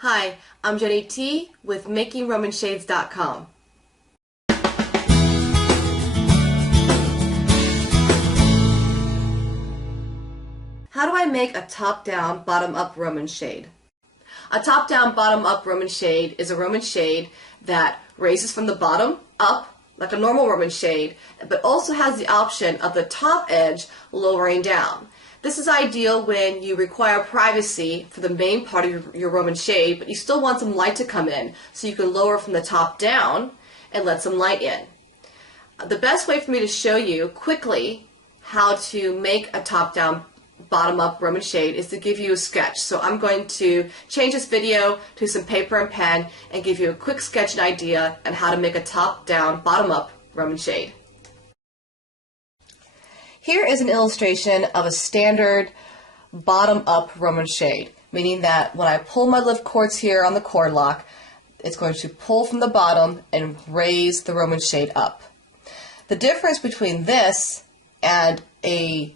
Hi, I'm Jenny T with MakingRomanShades.com. How do I make a top-down, bottom-up Roman shade? A top-down, bottom-up Roman shade is a Roman shade that raises from the bottom up, like a normal Roman shade, but also has the option of the top edge lowering down. This is ideal when you require privacy for the main part of your Roman shade, but you still want some light to come in, so you can lower from the top down and let some light in. The best way for me to show you quickly how to make a top-down, bottom-up Roman shade is to give you a sketch. So I'm going to change this video to some paper and pen and give you a quick sketch and idea on how to make a top-down, bottom-up Roman shade. Here is an illustration of a standard bottom-up Roman shade, meaning that when I pull my lift cords here on the cord lock, it's going to pull from the bottom and raise the Roman shade up. The difference between this and a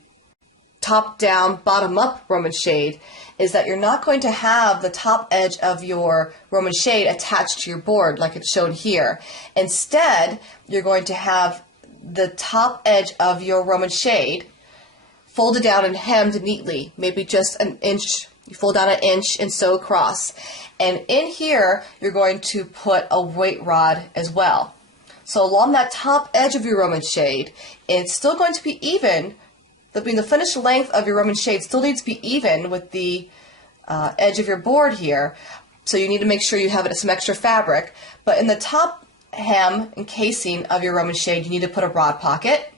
top-down, bottom-up Roman shade is that you're not going to have the top edge of your Roman shade attached to your board like it's shown here. Instead, you're going to have the top edge of your Roman shade folded down and hemmed neatly, maybe just an inch. You fold down an inch and sew across. And in here, you're going to put a weight rod as well. So along that top edge of your Roman shade, it's still going to be even. The finished length of your Roman shade still needs to be even with the edge of your board here. So you need to make sure you have some extra fabric. But in the top hem and casing of your Roman shade, you need to put a rod pocket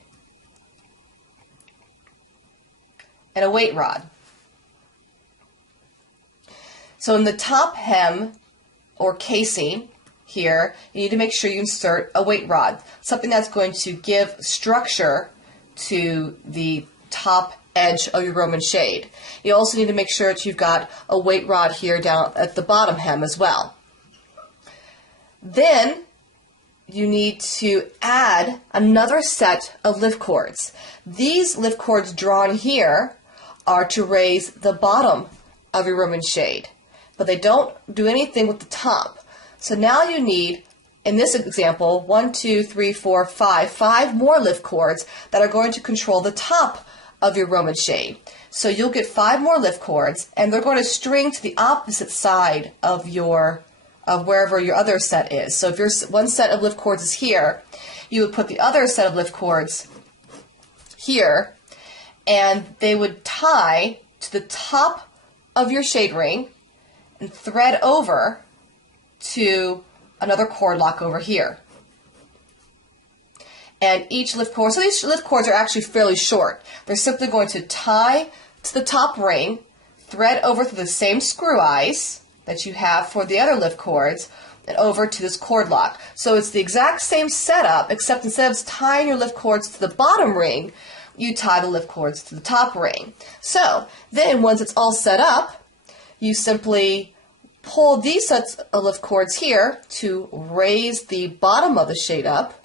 and a weight rod. So in the top hem or casing here, you need to make sure you insert a weight rod, something that's going to give structure to the top edge of your Roman shade. You also need to make sure that you've got a weight rod here down at the bottom hem as well. Then you need to add another set of lift cords. These lift cords drawn here are to raise the bottom of your Roman shade, but they don't do anything with the top. So now you need, in this example, 1, 2, 3, 4, 5 more lift cords that are going to control the top of your Roman shade. So you'll get 5 more lift cords, and they're going to string to the opposite side of wherever your other set is. So if your one set of lift cords is here, you would put the other set of lift cords here, and they would tie to the top of your shade ring and thread over to another cord lock over here. And each lift cord, so these lift cords are actually fairly short. They're simply going to tie to the top ring, thread over through the same screw eyes that you have for the other lift cords, and over to this cord lock. So it's the exact same setup, except instead of tying your lift cords to the bottom ring, you tie the lift cords to the top ring. So then once it's all set up, you simply pull these sets of lift cords here to raise the bottom of the shade up,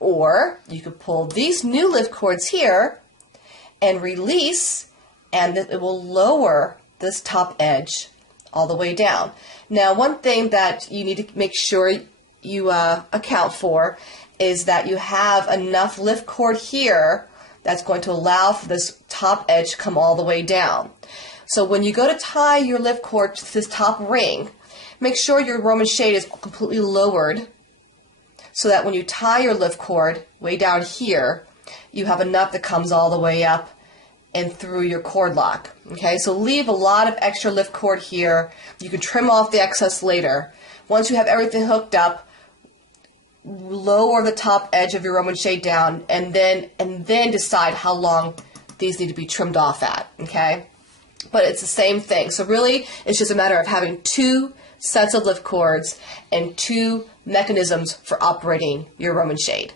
or you could pull these new lift cords here and release, and it will lower this top edge all the way down. Now, one thing that you need to make sure you account for is that you have enough lift cord here that's going to allow for this top edge to come all the way down. So when you go to tie your lift cord to this top ring, make sure your Roman shade is completely lowered so that when you tie your lift cord way down here, you have enough that comes all the way up and through your cord lock. Okay, so leave a lot of extra lift cord here. You can trim off the excess later. Once you have everything hooked up, lower the top edge of your Roman shade down, and then decide how long these need to be trimmed off at. Okay, but it's the same thing. So really, it's just a matter of having 2 sets of lift cords and 2 mechanisms for operating your Roman shade.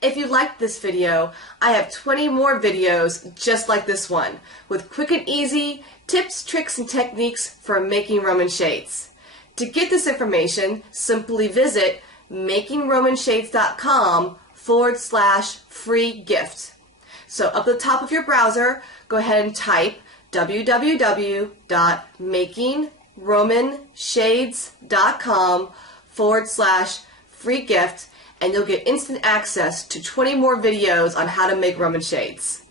If you liked this video, I have 20 more videos just like this one with quick and easy tips, tricks, and techniques for making Roman shades. To get this information, simply visit MakingRomanShades.com/free gift. So up at the top of your browser, go ahead and type www.makingromanshades.com/free gift, and you'll get instant access to 20 more videos on how to make Roman shades.